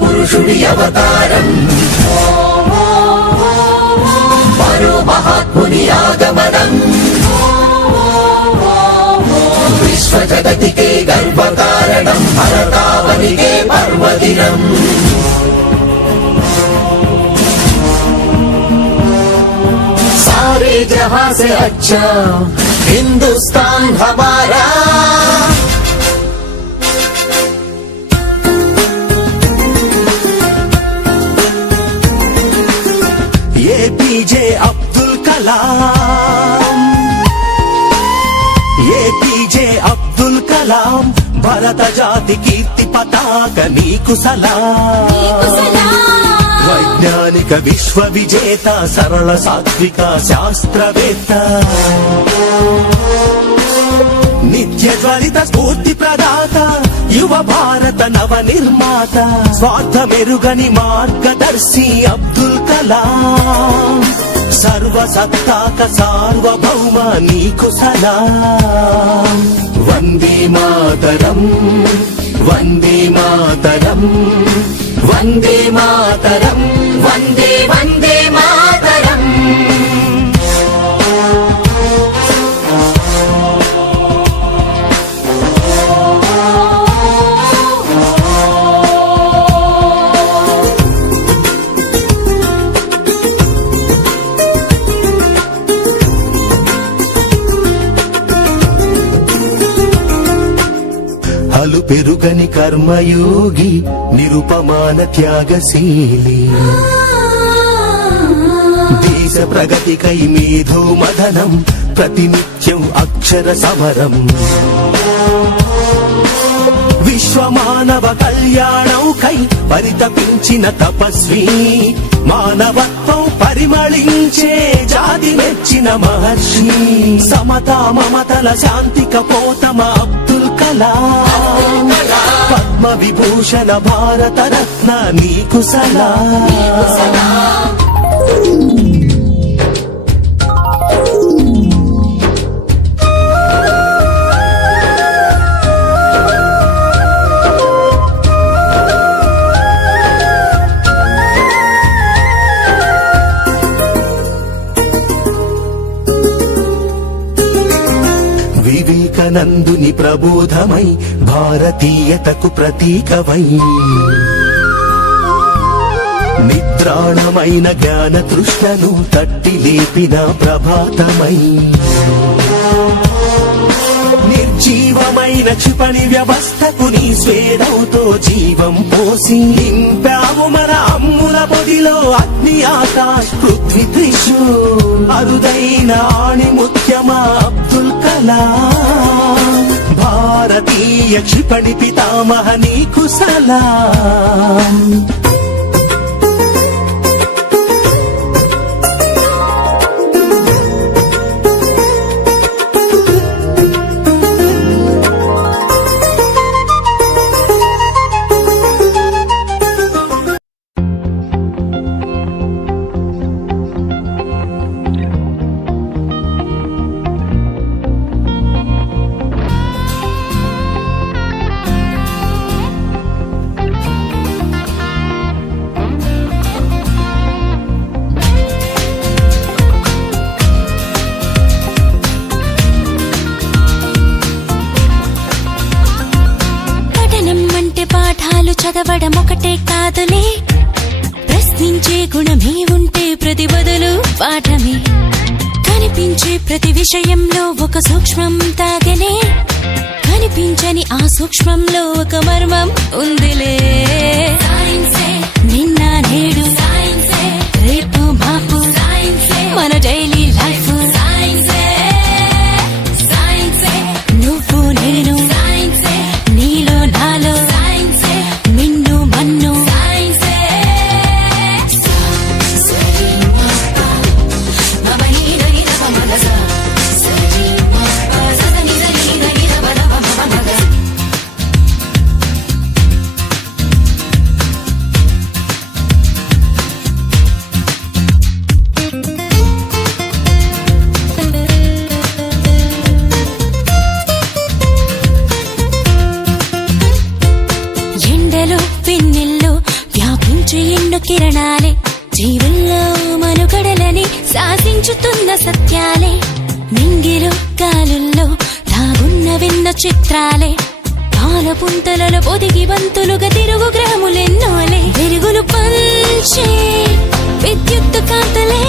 పురుషుడి అవతారం మరో మహాత్ముని ఆగమనం విశ్వ జగతికే గర్వకారణం భరతావనికే పర్వదినం सारे जहां से अच्छा हिंदुस्तान हमारा APJ अब्दुल कलाम APJ अब्दुल कलाम भारत जाति कीर्ति पताक नीकु सलाम వైజ్ఞానిక విశ్వ విజేత సరళ సాత్విక శాస్త్రవేత్త నిత్య జ్వలిత స్ఫూర్తి ప్రదాత యువ భారత నవ నిర్మాత స్వార్థమెరుగని మార్గదర్శి అబ్దుల్ కలాం సర్వసత్తాక సార్వభౌమ నీకు సలాం వందే మాతరం వందే మాతరం వందే మాతరం వందే వందే మాతరం హలు పెరుగని కర్మయోగి నిరుపమాన త్యాగశీలి దేశ ప్రగతికై మేధో మదనం ప్రతినిత్యం అక్షర సమరం విశ్వమానవ కళ్యాణంకై పరితపించిన తపస్వి మానవత్వం పరిమళించే జాతి మెచ్చిన మహర్షి సమతా మమతల శాంతిక పోతమ అబ్దుల్ కలాం పద్మ విభూషణ భారత రత్న నీకు సలాం వివేకానందుని ప్రబోధమై భారతీయతకు ప్రతీకవై నిద్రాణమైన జ్ఞాన తృష్ణను తట్టి లేపిన ప్రభాతమై నిర్జీవమైన క్షిపణి వ్యవస్థకు నీ స్వేదంతో జీవం పోసి నింపావు మన అమ్ముల పొదిలో అగ్ని ఆకాశ్ పృథ్వీ త్రిషు అరుదైన ఆణి ముఖ్యమా అబ్దుల్ కలాం భారతీయ క్షిపణి పితామహ నీకు సలాం చదవడం ఒకటే కాదులే ప్రశ్నించే గుణమే ఉంటే ప్రతి బదులు పాఠమే కనిపించే ప్రతి విషయంలో ఒక సూక్ష్మం తాగనే కనిపించని ఆ సూక్ష్మంలో ఒక మర్మం ఉందిలే నిన్న నేడు రేపు మాపు మన డైలీ లైఫ్ నువ్వు నేను నీలో నాలో మిన్ను మన్ను కళ్ళు కిరణాలే జీవుల్లో మనుగడలని శాసించుతున్న సత్యాలే నింగిలో గాలుల్లో దాగున్న విన్న చిత్రాలే పాల పుంతలలో పొదిగి బంతులుగా తిరుగు గ్రహములెన్నోలే వెలుగులు పంచే విద్యుత్తు కాంతలే